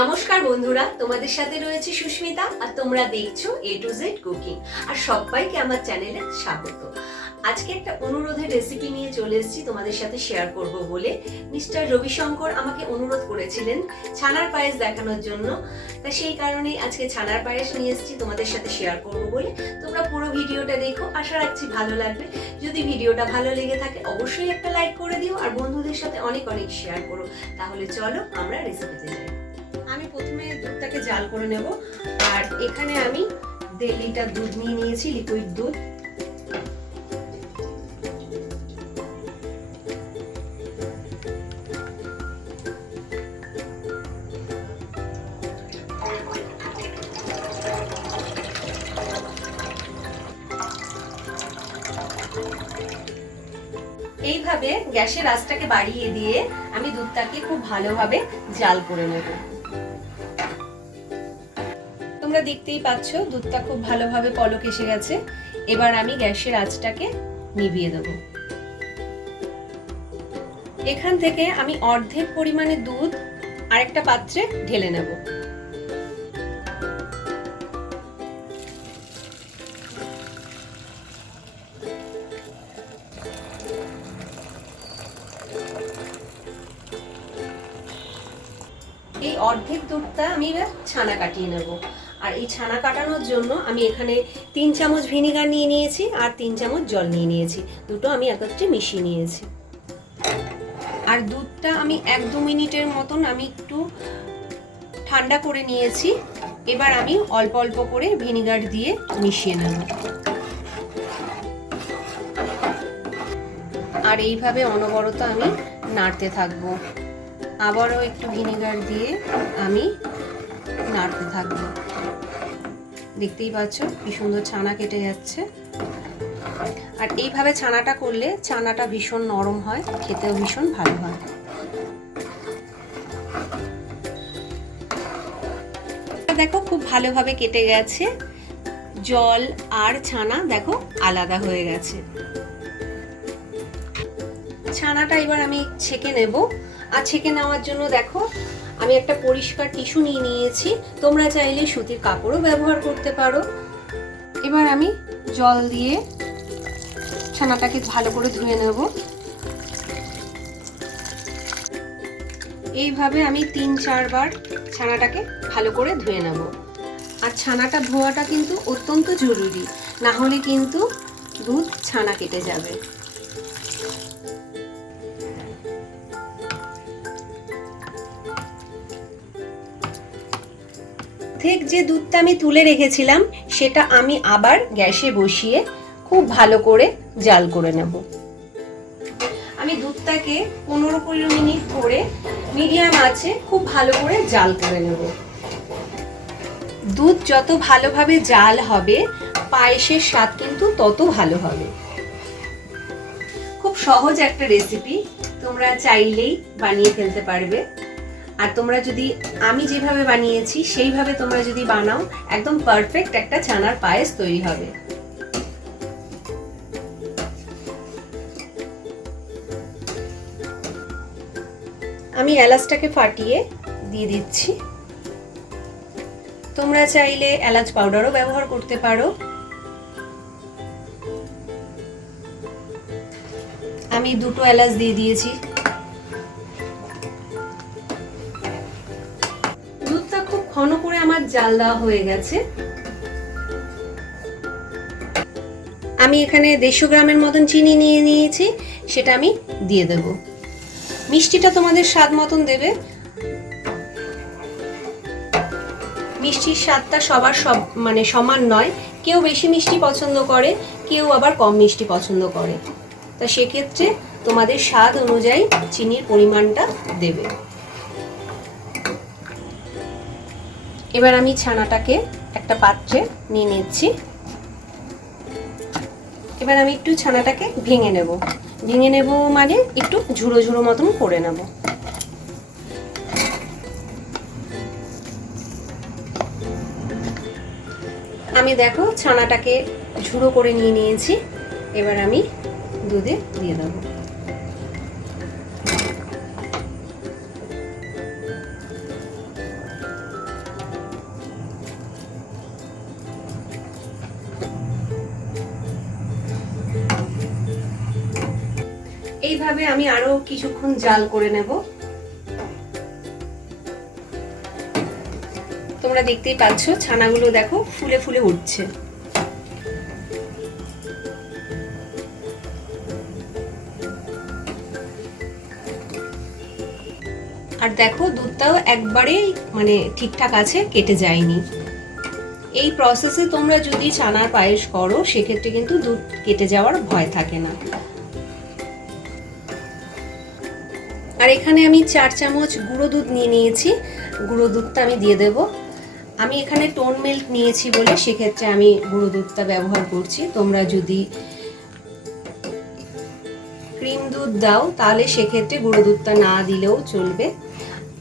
নমস্কার বন্ধুরা, তোমাদের সাথে রয়েছে সুস্মিতা আর তোমরা দেখছো A to Z কুকিং। আর সবাইকে আমার চ্যানেলে স্বাগত। আজকে একটা অনুরোধের রেসিপি নিয়ে চলে এসেছি তোমাদের সাথে শেয়ার করব বলে। মিস্টার রবিশঙ্কর আমাকে অনুরোধ করেছিলেন ছানার পায়েস দেখানোর জন্য, তা সেই কারণেই আজকে ছানার পায়েস নিয়ে এসেছি তোমাদের সাথে শেয়ার করব বলে। তোমরা পুরো ভিডিওটা দেখো, আশা রাখছি ভালো লাগবে। যদি ভিডিওটা ভালো লেগে থাকে অবশ্যই একটা লাইক করে দিও আর বন্ধুদের সাথে অনেক অনেক শেয়ার করো। তাহলে চলো আমরা রেসিপিতে যাই। আমি প্রথমে দুধটাকে জাল করে নেব। আর এখানে আমি 1.5 লিটার দুধ নিয়ে নিয়েছি, লিকুইড দুধ। এইভাবে গ্যাসের আঁচটাকে বাড়িয়ে দিয়ে আমি দুধটাকে খুব ভালোভাবে জাল করে নেব। তোমরা দেখতেই পাচ্ছ দুধটা খুব ভালোভাবে পলক এসে গেছে। এবার আমি গ্যাসের আঁচটাকে নিভিয়ে দেব। এখান থেকে আমি অর্ধেক পরিমাণে দুধ আরেকটা পাত্রে ঢেলে নেব। এই অর্ধেক দুধটা আমি এবার ছানা কাটিয়ে নেব। আর এই ছানা কাটানোর জন্য আমি এখানে 3 চামচ ভিনিগার নিয়ে নিয়েছি আর 3 চামচ জল নিয়ে নিয়েছি। দুটো আমি একত্রে মিশিয়ে নিয়েছি। আর দুধটা আমি 1-2 মিনিটের মতন আমি একটু ঠান্ডা করে নিয়েছি। এবার আমি অল্প অল্প করে ভিনিগার দিয়ে মিশিয়ে নেব। আর এইভাবে অনবরত আমি নাড়তে থাকবো। আবারও একটু ভিনেগার দিয়ে আমি নাড়তে থাকবো। দেখতেই পাচ্ছ কি সুন্দর ছানা কেটে যাচ্ছে। আর এইভাবে ছানাটা করলে ছানাটা ভীষণ নরম হয়, খেতেও ভীষণ ভালো হয়। দেখো খুব ভালোভাবে কেটে গেছে। জল আর ছানা দেখো আলাদা হয়ে গেছে। ছানাটা এবার আমি ছেঁকে নেব। আর ছেঁকে নেওয়ার জন্য দেখো আমি একটা পরিষ্কার টিস্যু নিয়ে নিয়েছি। তোমরা চাইলে সুতির কাপড়ও ব্যবহার করতে পারো। এবার আমি জল দিয়ে ছানাটাকে ভালো করে ধুয়ে নেব। এইভাবে আমি 3-4 বার ছানাটাকে ভালো করে ধুয়ে নেব। আর ছানাটা ধোয়াটা কিন্তু অত্যন্ত জরুরি, না হলে কিন্তু দুধ ছানা কেটে যাবে। যে দুধটা আমি তুলে রেখেছিলাম সেটা আমি আবার গ্যাসে বসিয়ে খুব ভালো করে জাল করে নেব। আমি দুধটাকে 15-20 মিনিট করে মিডিয়াম আঁচে খুব ভালো করে জাল করে নেব। দুধ যত ভালোভাবে জাল হবে পায়েসের স্বাদ কিন্তু তত ভালো হবে। খুব সহজ একটা রেসিপি, তোমরা চাইলেই বানিয়ে ফেলতে পারবে। আর তোমরা যদি আমি যেভাবে বানিয়েছি সেইভাবে তোমরা যদি বানাও একদম পারফেক্ট একটা ছানার পায়েস তৈরি হবে। আমি এলাচটাকে ফাটিয়ে দিয়ে দিচ্ছি। তোমরা চাইলে এলাচ পাউডারও ব্যবহার করতে পারো। আমি 2টো এলাচ দিয়ে দিয়েছি। ঘন করে আমার জাল দেওয়া হয়ে গেছে। আমি এখানে 150 গ্রামের মতন চিনি নিয়ে নিয়েছি, সেটা আমি দিয়ে দেব। মিষ্টিটা তোমাদের স্বাদ মতন দেবে। মিষ্টির স্বাদটা সবার সমান নয়, কেউ বেশি মিষ্টি পছন্দ করে, কেউ আবার কম মিষ্টি পছন্দ করে। তা সেক্ষেত্রে তোমাদের স্বাদ অনুযায়ী চিনির পরিমাণটা দেবে। এবার আমি ছানাটাকে একটা পাত্রে নিয়ে নিচ্ছি। এবার আমি একটু ছানাটাকে ভেঙে নেব। মানে একটু ঝুড়ো ঝুড়ো মতন করে নেব। আমি দেখো ছানাটাকে ঝুড়ো করে নিয়ে নিয়েছি। এবার আমি দুধে দিয়ে দেবো। এইভাবে আমি আরো কিছুক্ষণ জাল করে নেব। তোমরা দেখতেই পাচ্ছ ছানাগুলো দেখো ফুলে ফুলে উঠছে। আর দেখো দুধটাও একবারেই মানে ঠিকঠাক আছে, কেটে যায়নি। এই প্রসেসে তোমরা যদি ছানার পায়েস করো সেক্ষেত্রে কিন্তু দুধ কেটে যাওয়ার ভয় থাকে না। আর এখানে আমি 4 চামচ গুঁড়ো দুধ নিয়ে নিয়েছি। গুঁড়ো দুধটা আমি দিয়ে দেব। আমি এখানে টোন মিল্ক নিয়েছি বলে সেক্ষেত্রে আমি গুঁড়ো দুধটা ব্যবহার করছি। তোমরা যদি ক্রিম দুধ দাও তাহলে সেক্ষেত্রে গুঁড়ো দুধটা না দিলেও চলবে,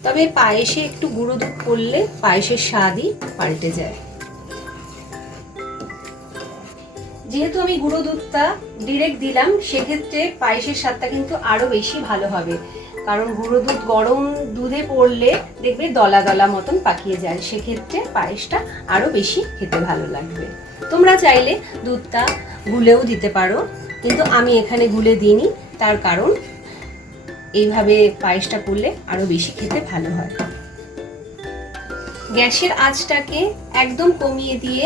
তবে পায়েসে একটু গুঁড়ো দুধ পড়লে পায়েসের স্বাদই পাল্টে যায়। যেহেতু আমি গুঁড়ো দুধটা ডিরেক্ট দিলাম সেক্ষেত্রে পায়েসের স্বাদটা কিন্তু আরো বেশি ভালো হবে, কারণ গুঁড়ো দুধ গরম দুধে পড়লে দেখবে দলা দলা মতন পাকিয়ে যায়, সেক্ষেত্রে পায়েসটা আরো বেশি খেতে ভালো লাগবে। তোমরা চাইলে দুধটা গুলেও দিতে পারো, কিন্তু আমি এখানে গুলে দিইনি, তার কারণ এইভাবে পায়েসটা করলে আরো বেশি খেতে ভালো হয়। গ্যাসের আঁচটাকে একদম কমিয়ে দিয়ে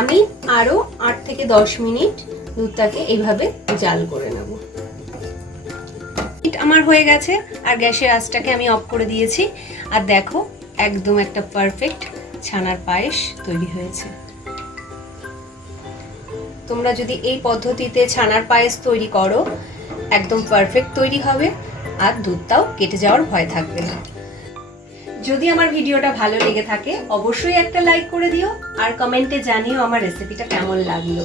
আমি আরো 8 থেকে 10 মিনিট দুধটাকে এইভাবে জাল করে নেব। আমার হয়ে গেছে আর গ্যাসের আঁচটাকে আমি অফ করে দিয়েছি। আর দেখো একদম একটা পারফেক্ট ছানার পায়েস তৈরি হয়েছে। তোমরা যদি এই পদ্ধতিতে ছানার পায়েস তৈরি করো একদম পারফেক্ট তৈরি হবে, আর দুধটাও কেটে যাওয়ার ভয় থাকবে না। যদি আমার ভিডিওটা ভালো লেগে থাকে অবশ্যই একটা লাইক করে দিও, আর কমেন্টে জানিও আমার রেসিপিটা কেমন লাগলো।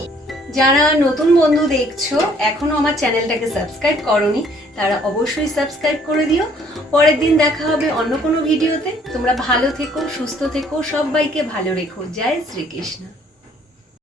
যারা নতুন বন্ধু দেখছো এখনো আমার চ্যানেলটাকে সাবস্ক্রাইব করোনি তারা অবশ্যই সাবস্ক্রাইব করে দিও। পরের দিন দেখা হবে অন্য কোনো ভিডিওতে। তোমরা ভালো থেকো, সুস্থ থেকো, সবাইকে ভালো রেখো। জয় শ্রীকৃষ্ণ।